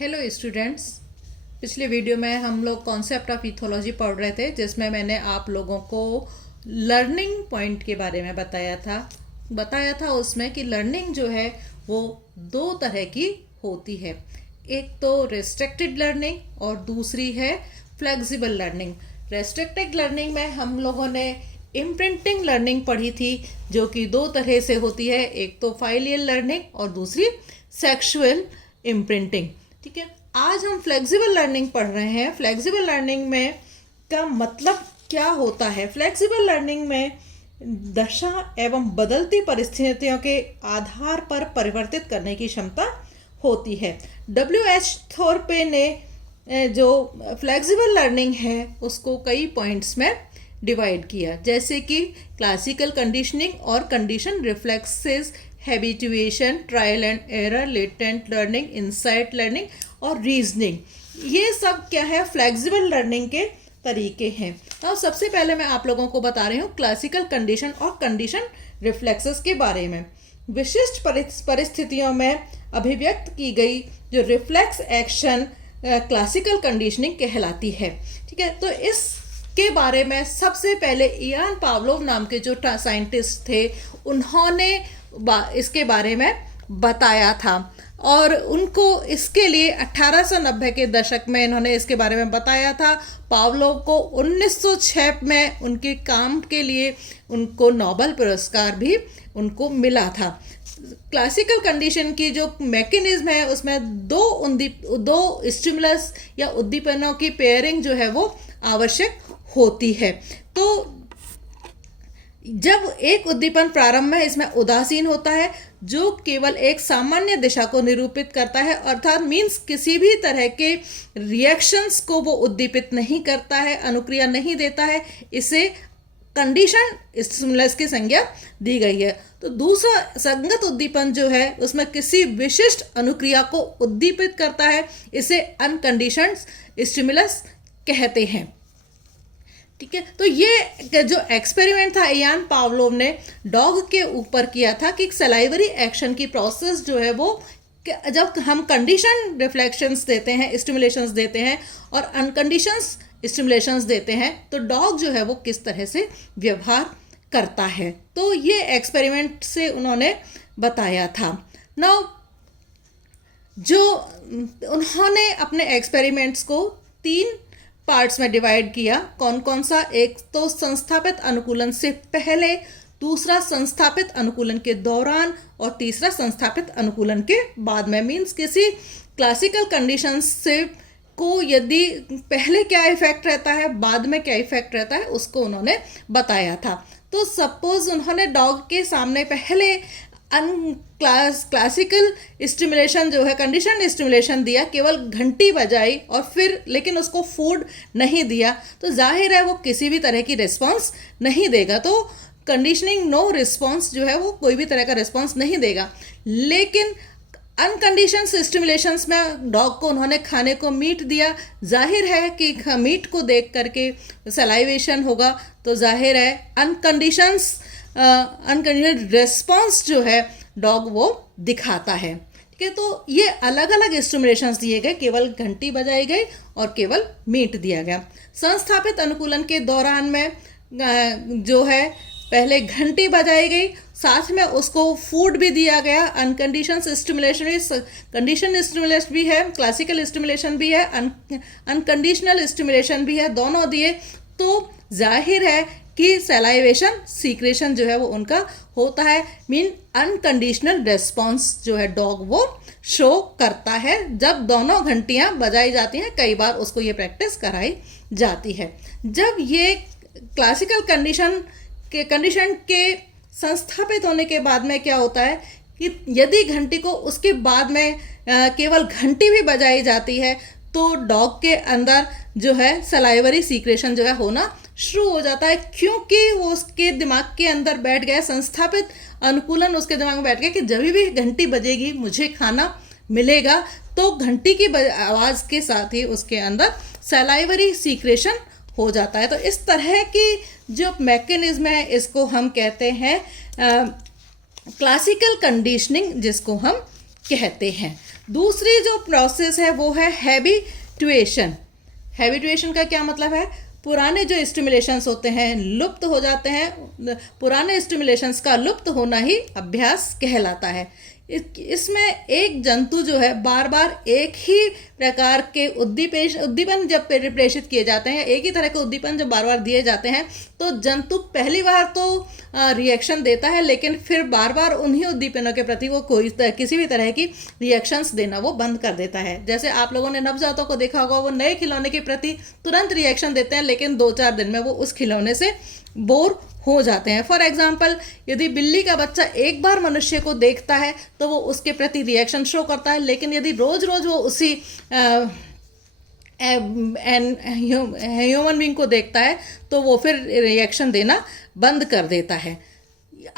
Hello students. पिछले video में हम लोग कॉन्सेप्ट ऑफ इथोलॉजी पढ़ रहे थे, जिसमें मैंने आप लोगों को लर्निंग पॉइंट के बारे में बताया था उसमें कि लर्निंग जो है वो दो तरह की होती है। एक तो रेस्ट्रिक्टेड लर्निंग और दूसरी है फ्लेक्सिबल लर्निंग। रेस्ट्रिक्टेड लर्निंग में हम लोगों ने इम्प्रिंटिंग लर्निंग पढ़ी थी, जो कि दो तरह से होती है, एक तो फाइलियल लर्निंग और दूसरी सेक्सुअल इम्प्रिंटिंग। ठीक है, आज हम फ्लेक्सिबल लर्निंग पढ़ रहे हैं। फ्लेक्सिबल लर्निंग में का मतलब क्या होता है? फ्लेक्सिबल लर्निंग में दशा एवं बदलती परिस्थितियों के आधार पर परिवर्तित करने की क्षमता होती है। W.H. थॉर्पे ने जो फ्लेक्सिबल लर्निंग है उसको कई पॉइंट्स में डिवाइड किया, जैसे कि क्लासिकल कंडीशनिंग और condition reflexes, habituation, trial and error, latent learning, insight learning और रीजनिंग। ये सब क्या है? फ्लेक्सिबल लर्निंग के तरीके हैं। अब सबसे पहले मैं आप लोगों को बता रही हूँ क्लासिकल कंडीशन और कंडीशन रिफ्लेक्सेस के बारे में। विशिष्ट परिस्थितियों में अभिव्यक्त की गई जो रिफ्लेक्स एक्शन क्लासिकल कंडीशनिंग कहलाती है। ठीक है, तो इसके बारे में सबसे पहले इयान पावलोव नाम के जो साइंटिस्ट थे, उन्होंने इसके बारे में बताया था और उनको इसके लिए 1890 के दशक में इन्होंने इसके बारे में बताया था। पावलोव को 1906 में उनके काम के लिए उनको नोबेल पुरस्कार भी उनको मिला था। क्लासिकल कंडीशन की जो मैकेनिज्म है उसमें दो स्टिमुलस या उद्दीपनों की पेयरिंग जो है वो आवश्यक होती है। तो जब एक उद्दीपन प्रारंभ में इसमें उदासीन होता है, जो केवल एक सामान्य दिशा को निरूपित करता है, अर्थात मीन्स किसी भी तरह के रिएक्शंस को वो उद्दीपित नहीं करता है, अनुक्रिया नहीं देता है, इसे कंडीशन स्टिमुलस की संज्ञा दी गई है। तो दूसरा संगत उद्दीपन जो है उसमें किसी विशिष्ट अनुक्रिया को उद्दीपित करता है, इसे अनकंडीशनड स्टिमुलस कहते हैं। ठीक है, तो ये जो एक्सपेरिमेंट था इयान पावलोव ने डॉग के ऊपर किया था कि सलाइवरी एक्शन की प्रोसेस जो है वो जब हम कंडीशन रिफ्लेक्शंस देते हैं, स्टिमुलेशंस देते हैं और अनकंडीशंस स्टिमुलेशंस देते हैं, तो डॉग जो है वो किस तरह से व्यवहार करता है। तो ये एक्सपेरिमेंट से उन्होंने बताया था। नाउ जो उन्होंने अपने एक्सपेरिमेंट्स को 3 पार्ट्स में डिवाइड किया। कौन कौन सा? एक तो संस्थापित अनुकूलन से पहले, दूसरा संस्थापित अनुकूलन के दौरान और तीसरा संस्थापित अनुकूलन के बाद में। मीन्स किसी क्लासिकल कंडीशंस से को यदि पहले क्या इफेक्ट रहता है, बाद में क्या इफेक्ट रहता है, उसको उन्होंने बताया था। तो सपोज उन्होंने डॉग के सामने पहले क्लासिकल स्टिमुलेशन जो है, कंडीशन स्टिमुलेशन दिया, केवल घंटी बजाई और फिर लेकिन उसको फूड नहीं दिया, तो जाहिर है वो किसी भी तरह की रिस्पॉन्स नहीं देगा। तो कंडीशनिंग नो रिस्पॉन्स जो है वो कोई भी तरह का रिस्पॉन्स नहीं देगा। लेकिन अनकंडीशन स्टिमुलेशंस में डॉग को उन्होंने खाने को मीट दिया, जाहिर है कि मीट को देख करके सलाइवेशन होगा, तो जाहिर है अनकंडीशनल रिस्पॉन्स जो है डॉग वो दिखाता है। ठीक है, तो ये अलग अलग स्टिमुलेशंस दिए गए, केवल घंटी बजाई गई और केवल मीट दिया गया। संस्थापित अनुकूलन के दौरान में जो है पहले घंटी बजाई गई, साथ में उसको फूड भी दिया गया। अनकंडीशन स्टिमुलेशन, कंडीशन स्टिमुलेशन भी है, क्लासिकल स्टिमुलेशन भी है, अनकंडीशनल स्टिमुलेशन भी है, दोनों दिए, तो जाहिर है कि सलाइवेशन सीक्रेशन जो है वो उनका होता है। मीन अनकंडीशनल रिस्पॉन्स जो है डॉग वो शो करता है जब दोनों घंटियां बजाई जाती हैं। कई बार उसको ये प्रैक्टिस कराई जाती है। जब ये क्लासिकल कंडीशन के संस्थापित होने के बाद में क्या होता है कि यदि घंटी को उसके बाद में केवल घंटी भी बजाई जाती है, तो डॉग के अंदर जो है सलाइवरी सीक्रेशन जो है होना शुरू हो जाता है, क्योंकि वो उसके दिमाग के अंदर बैठ गया, संस्थापित अनुकूलन उसके दिमाग में बैठ गया कि जब भी घंटी बजेगी मुझे खाना मिलेगा। तो घंटी की आवाज़ के साथ ही उसके अंदर सलाइवरी सीक्रेशन हो जाता है। तो इस तरह की जो मैकेनिज्म है इसको हम कहते हैं क्लासिकल कंडीशनिंग, जिसको हम कहते हैं। दूसरी जो प्रोसेस है वो है हैबिटुएशन। हैबिटुएशन का क्या मतलब है? पुराने जो स्टिमुलेशंस होते हैं लुप्त हो जाते हैं, पुराने स्टिमुलेशंस का लुप्त होना ही अभ्यास कहलाता है। इसमें एक जंतु जो है बार बार एक ही प्रकार के उद्दीपन जब प्रेषित किए जाते हैं, एक ही तरह के उद्दीपन जब बार बार दिए जाते हैं तो जंतु पहली बार तो रिएक्शन देता है, लेकिन फिर बार बार उन्हीं उद्दीपनों के प्रति वो किसी भी तरह की रिएक्शंस देना वो बंद कर देता है। जैसे आप लोगों ने नवजातों को देखा होगा, वो नए खिलौने के प्रति तुरंत रिएक्शन देते हैं, लेकिन 2-4 दिन में वो उस खिलौने से बोर हो जाते हैं। फॉर एग्जाम्पल, यदि बिल्ली का बच्चा एक बार मनुष्य को देखता है तो वो उसके प्रति रिएक्शन शो करता है, लेकिन यदि रोज रोज वो उसी ह्यूमन बीइंग को देखता है तो वो फिर रिएक्शन देना बंद कर देता है।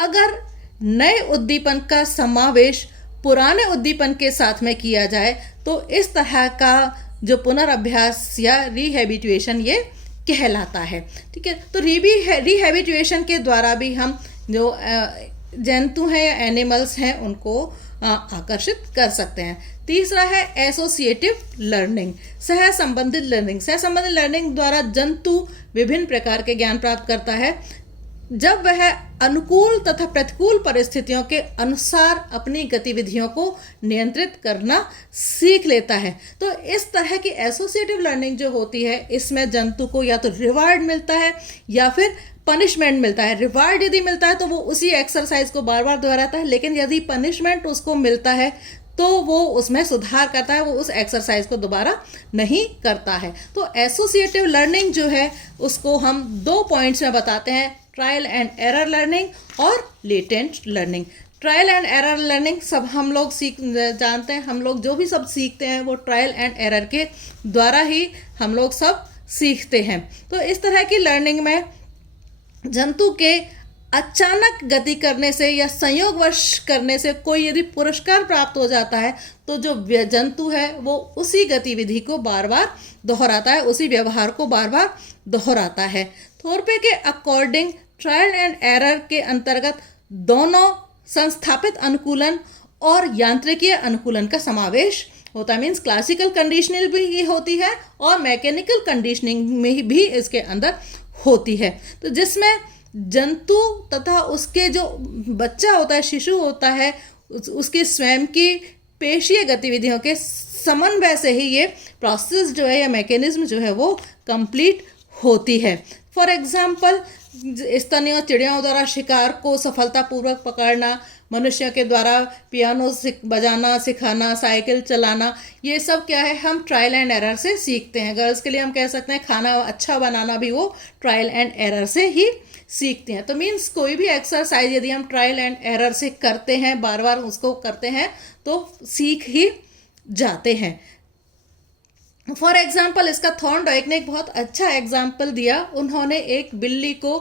अगर नए उद्दीपन का समावेश पुराने उद्दीपन के साथ में किया जाए तो इस तरह का जो पुनर्अभ्यास या रिहैबिटुएशन ये कहलाता है। ठीक है, तो रिहैबिटुएशन के द्वारा भी हम जो जंतु हैं या एनिमल्स हैं उनको आकर्षित कर सकते हैं। तीसरा है एसोसिएटिव लर्निंग, सह संबंधित लर्निंग। सह संबंधित लर्निंग द्वारा जंतु विभिन्न प्रकार के ज्ञान प्राप्त करता है जब वह अनुकूल तथा प्रतिकूल परिस्थितियों के अनुसार अपनी गतिविधियों को नियंत्रित करना सीख लेता है। तो इस तरह की एसोसिएटिव लर्निंग जो होती है, इसमें जंतु को या तो रिवार्ड मिलता है या फिर पनिशमेंट मिलता है। रिवार्ड यदि मिलता है तो वो उसी एक्सरसाइज को बार बार दोहराता है, लेकिन यदि पनिशमेंट उसको मिलता है तो वो उसमें सुधार करता है, वो उस एक्सरसाइज को दोबारा नहीं करता है। तो एसोसिएटिव लर्निंग जो है उसको हम 2 पॉइंट्स में बताते हैं, ट्रायल एंड एरर लर्निंग और latent learning. Trial and error learning सब हम लोग जानते हैं, हम लोग जो भी सब सीखते हैं वो ट्रायल एंड एरर के द्वारा ही हम लोग सब सीखते हैं। तो इस तरह की लर्निंग में जंतु के अचानक गति करने से या संयोगवश करने से कोई यदि पुरस्कार प्राप्त हो जाता है तो जो जंतु है वो उसी गतिविधि को बार बार दोहराता है, उसी व्यवहार को बार बार दोहराता है। थोरपे के अकॉर्डिंग ट्रायल एंड एरर के अंतर्गत दोनों संस्थापित अनुकूलन और यांत्रिकीय अनुकूलन का समावेश होता है। मीन्स क्लासिकल कंडीशनिंग भी होती है और मैकेनिकल कंडीशनिंग में भी इसके अंदर होती है। तो जिसमें जंतु तथा उसके जो बच्चा होता है, शिशु होता है, उसके स्वयं की पेशीय गतिविधियों के समन्वय से ही ये प्रोसेस जो है या मैकेनिज्म जो है वो कंप्लीट होती है। फॉर एग्जाम्पल, स्तनीय चिड़ियों द्वारा शिकार को सफलतापूर्वक पकड़ना, मनुष्यों के द्वारा पियानो बजाना सिखाना, साइकिल चलाना, ये सब क्या है, हम ट्रायल एंड एरर से सीखते हैं। गर्ल्स के लिए हम कह सकते हैं खाना अच्छा बनाना भी वो ट्रायल एंड एरर से ही सीखते हैं। तो मीन्स कोई भी एक्सरसाइज यदि हम ट्रायल एंड एरर से करते हैं, बार बार उसको करते हैं तो सीख ही जाते हैं। फॉर एग्जाम्पल, इसका थॉर्नडाइक ने एक बहुत अच्छा एग्जाम्पल दिया। उन्होंने एक बिल्ली को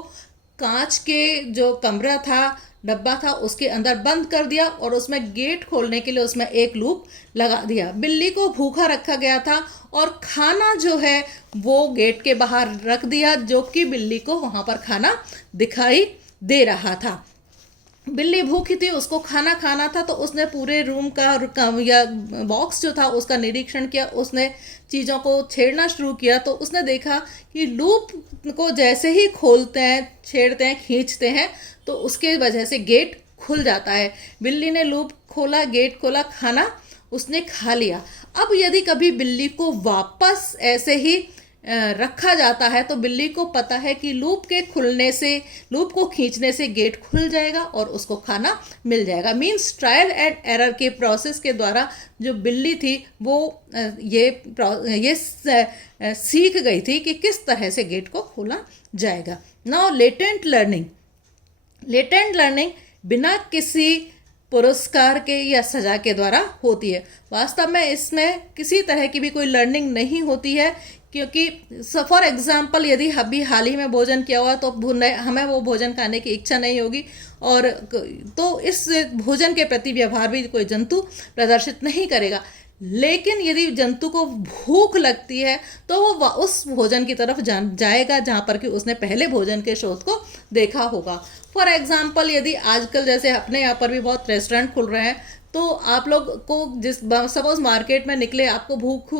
कांच के जो कमरा था, डब्बा था, उसके अंदर बंद कर दिया और उसमें गेट खोलने के लिए उसमें एक लूप लगा दिया। बिल्ली को भूखा रखा गया था और खाना जो है वो गेट के बाहर रख दिया, जो कि बिल्ली को वहाँ पर खाना दिखाई दे रहा था। बिल्ली भूखी थी, उसको खाना खाना था, तो उसने पूरे रूम का या बॉक्स जो था उसका निरीक्षण किया, उसने चीज़ों को छेड़ना शुरू किया। तो उसने देखा कि लूप को जैसे ही खोलते हैं, छेड़ते हैं, खींचते हैं तो उसके वजह से गेट खुल जाता है। बिल्ली ने लूप खोला, गेट खोला, खाना उसने खा लिया। अब यदि कभी बिल्ली को वापस ऐसे ही रखा जाता है तो बिल्ली को पता है कि लूप के खुलने से, लूप को खींचने से गेट खुल जाएगा और उसको खाना मिल जाएगा। मीन्स ट्रायल एंड एरर के प्रोसेस के द्वारा जो बिल्ली थी वो ये सीख गई थी कि किस तरह से गेट को खोला जाएगा। Now latent learning. Latent learning बिना किसी पुरस्कार के या सजा के द्वारा होती है। वास्तव में इसमें किसी तरह की भी कोई लर्निंग नहीं होती है, क्योंकि फॉर एग्जाम्पल यदि अभी हाल ही में भोजन किया हुआ तो हमें वो भोजन खाने की इच्छा नहीं होगी, और तो इस भोजन के प्रति व्यवहार भी कोई जंतु प्रदर्शित नहीं करेगा। लेकिन यदि जंतु को भूख लगती है तो वो उस भोजन की तरफ जाएगा जहाँ पर कि उसने पहले भोजन के स्रोत को देखा होगा। फॉर एग्जाम्पल, यदि आजकल जैसे अपने यहाँ पर भी बहुत रेस्टोरेंट खुल रहे हैं, तो आप लोग को जिस सपोज मार्केट में निकले, आपको भूख,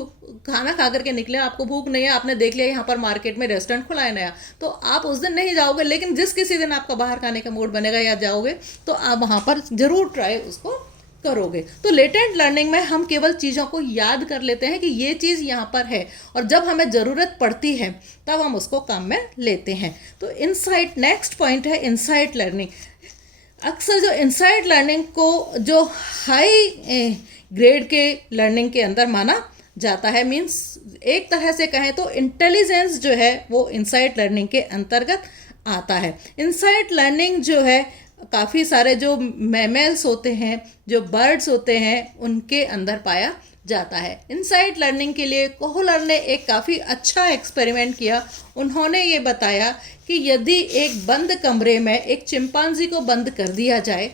खाना खा करके निकले, आपको भूख नहीं है, आपने देख लिया यहाँ पर मार्केट में रेस्टोरेंट खुला है नया, तो आप उस दिन नहीं जाओगे, लेकिन जिस किसी दिन आपका बाहर खाने का मूड बनेगा या जाओगे तो आप वहाँ पर ज़रूर ट्राई उसको करोगे। तो लेटेंट लर्निंग में हम केवल चीज़ों को याद कर लेते हैं कि ये चीज़ यहाँ पर है, और जब हमें ज़रूरत पड़ती है तब हम उसको काम में लेते हैं। तो इनसाइट, नेक्स्ट पॉइंट है इनसाइट लर्निंग। अक्सर जो इनसाइट लर्निंग को जो हाई ग्रेड के लर्निंग के अंदर माना जाता है, मीन्स एक तरह से कहें तो इंटेलिजेंस जो है वो इनसाइट लर्निंग के अंतर्गत आता है। इनसाइट लर्निंग जो है काफ़ी सारे जो मैमल्स होते हैं, जो बर्ड्स होते हैं, उनके अंदर पाया जाता है। इनसाइट लर्निंग के लिए कोहलर ने एक काफ़ी अच्छा एक्सपेरिमेंट किया। उन्होंने ये बताया कि यदि एक बंद कमरे में एक चिंपांजी को बंद कर दिया जाए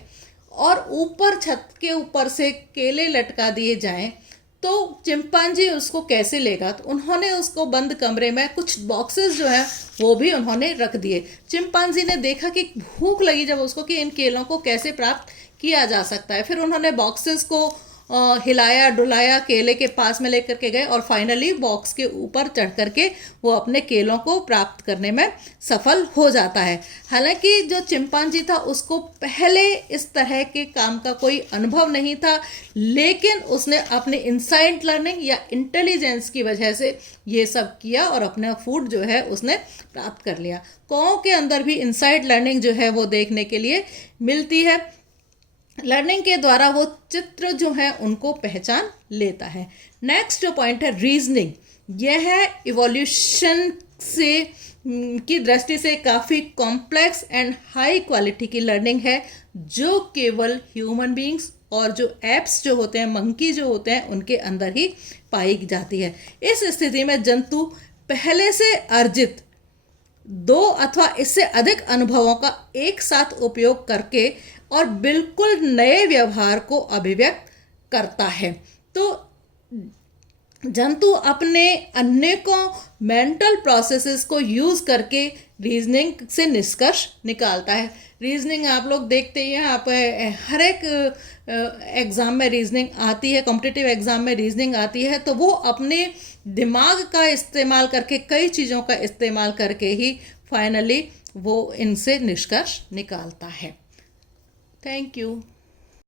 और ऊपर छत के ऊपर से केले लटका दिए जाएं, तो चिंपांजी उसको कैसे लेगा। तो उन्होंने उसको बंद कमरे में कुछ बॉक्सेस जो है वो भी उन्होंने रख दिए। चिंपांजी ने देखा कि भूख लगी जब उसको कि इन केलों को कैसे प्राप्त किया जा सकता है। फिर उन्होंने बॉक्सेस को हिलाया डुलाया, केले के पास में लेकर के गए और फाइनली बॉक्स के ऊपर चढ़ करके वो अपने केलों को प्राप्त करने में सफल हो जाता है। हालांकि जो चिंपांजी था उसको पहले इस तरह के काम का कोई अनुभव नहीं था, लेकिन उसने अपने इनसाइट लर्निंग या इंटेलिजेंस की वजह से ये सब किया और अपना फूड जो है उसने प्राप्त कर लिया। कौओं के अंदर भी इनसाइट लर्निंग जो है वो देखने के लिए मिलती है। लर्निंग के द्वारा वो चित्र जो है उनको पहचान लेता है। नेक्स्ट जो पॉइंट है रीजनिंग, यह है इवोल्यूशन से की दृष्टि से काफ़ी कॉम्प्लेक्स एंड हाई क्वालिटी की लर्निंग है, जो केवल ह्यूमन बींग्स और जो एप्स जो होते हैं, मंकी जो होते हैं, उनके अंदर ही पाई जाती है। इस स्थिति में जंतु पहले से अर्जित 2 अथवा इससे अधिक अनुभवों का एक साथ उपयोग करके और बिल्कुल नए व्यवहार को अभिव्यक्त करता है। तो जंतु अपने अनेकों मेंटल प्रोसेसेस को यूज़ करके रीजनिंग से निष्कर्ष निकालता है। रीजनिंग आप लोग देखते ही हैं, आप हर एक एग्ज़ाम में रीजनिंग आती है, कॉम्पिटिटिव एग्ज़ाम में रीजनिंग आती है, तो वो अपने दिमाग का इस्तेमाल करके, कई चीज़ों का इस्तेमाल करके ही फाइनली वो इनसे निष्कर्ष निकालता है। Thank you.